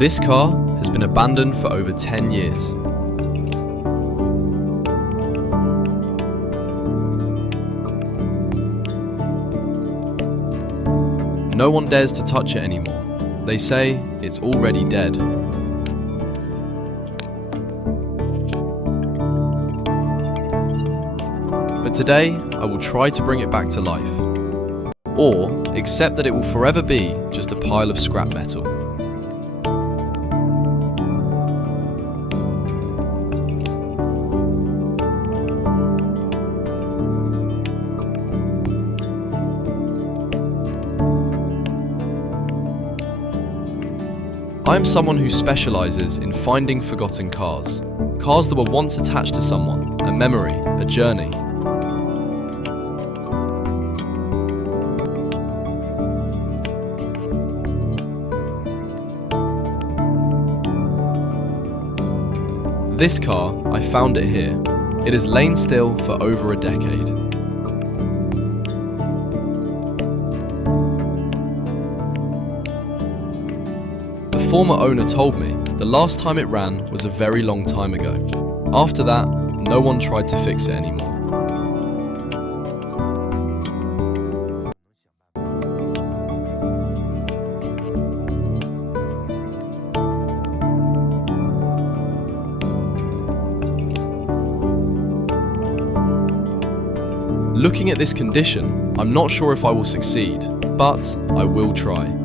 This car has been abandoned for over 10 years. No one dares to touch it anymore. They say it's already dead. But today, I will try to bring it back to life. Or accept that it will forever be just a pile of scrap metal. I am someone who specializes in finding forgotten cars. Cars that were once attached to someone, a memory, a journey. This car, I found it here. It has lain still for over a decade. The former owner told me the last time it ran was a very long time ago. After that, no one tried to fix it anymore. Looking at this condition, I'm not sure if I will succeed, but I will try.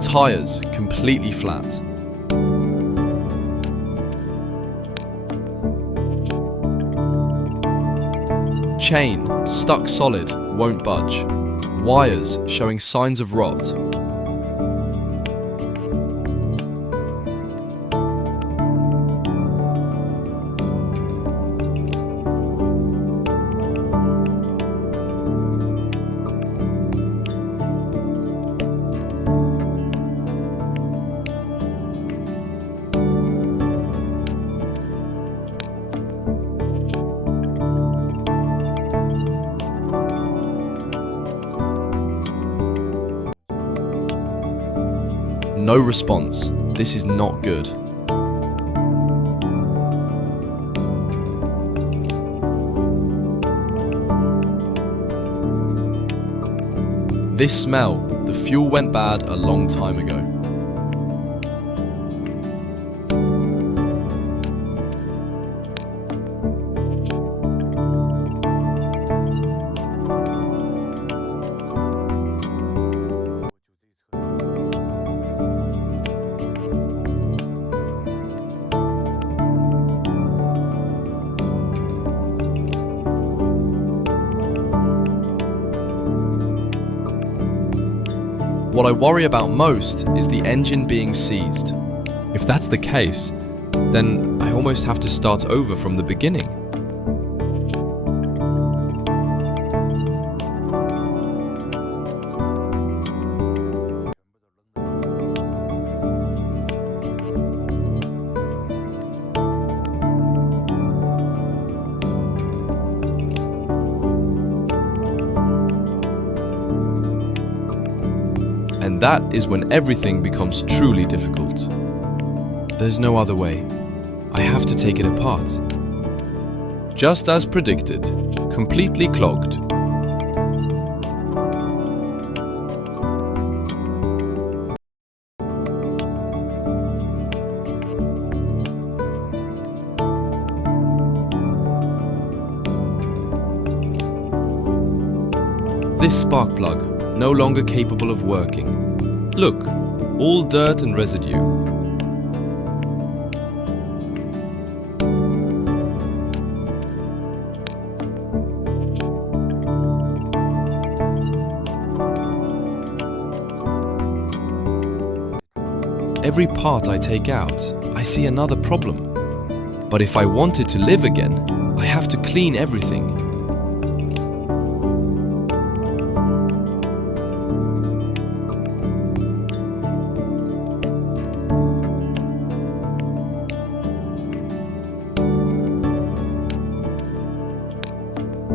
Tyres completely flat. Chain stuck solid, won't budge. Wires showing signs of rot. No response. This is not good. This smell, the fuel went bad a long time ago. What I worry about most is the engine being seized. If that's the case, then I almost have to start over from the beginning. And that is when everything becomes truly difficult. There's no other way. I have to take it apart. Just as predicted, completely clogged. This spark plug, no longer capable of working. Look, all dirt and residue. Every part I take out, I see another problem. But if I wanted to live again, I have to clean everything.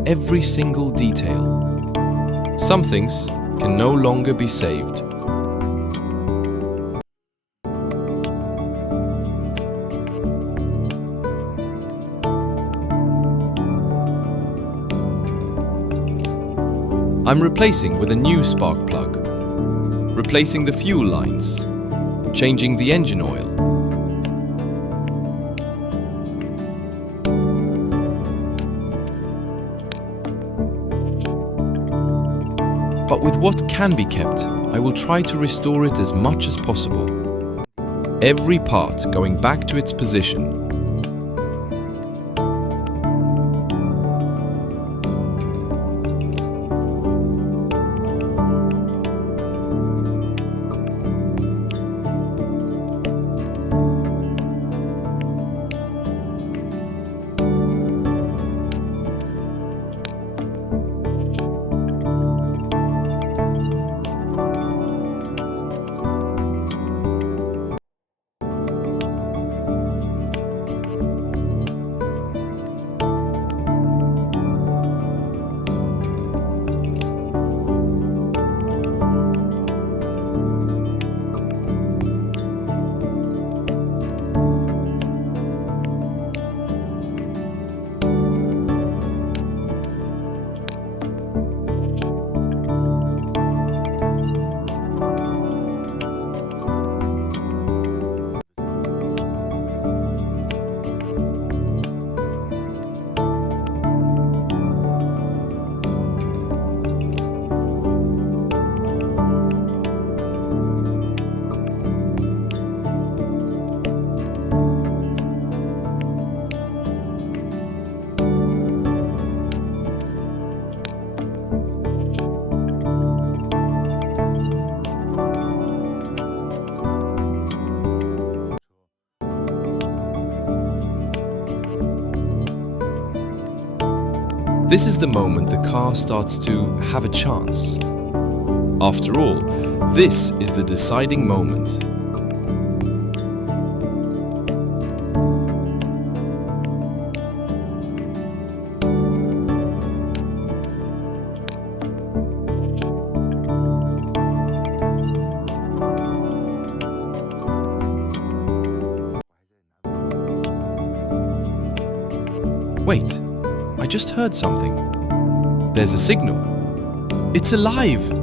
Every single detail. Some things can no longer be saved. I'm replacing with a new spark plug, replacing the fuel lines, changing the engine oil. But with what can be kept, I will try to restore it as much as possible. Every part going back to its position. This is the moment the car starts to have a chance. After all, this is the deciding moment. Wait. I just heard something. There's a signal. It's alive!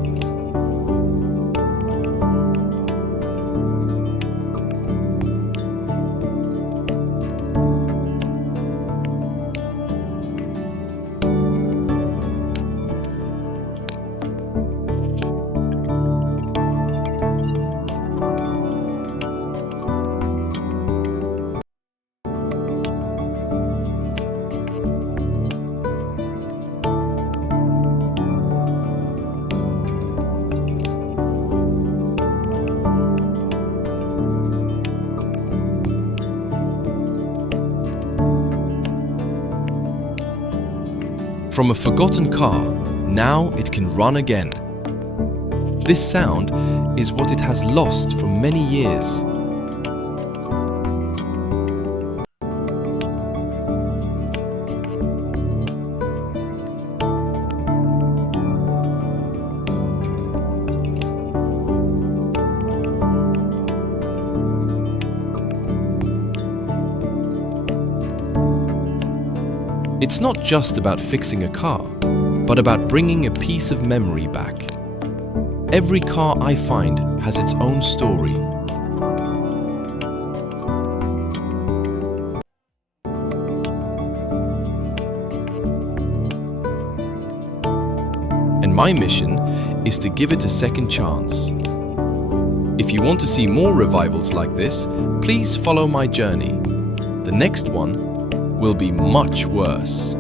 From a forgotten car, now it can run again. This sound is what it has lost for many years. It's not just about fixing a car, but about bringing a piece of memory back. Every car I find has its own story. And my mission is to give it a second chance. If you want to see more revivals like this, please follow my journey. The next one will be much worse.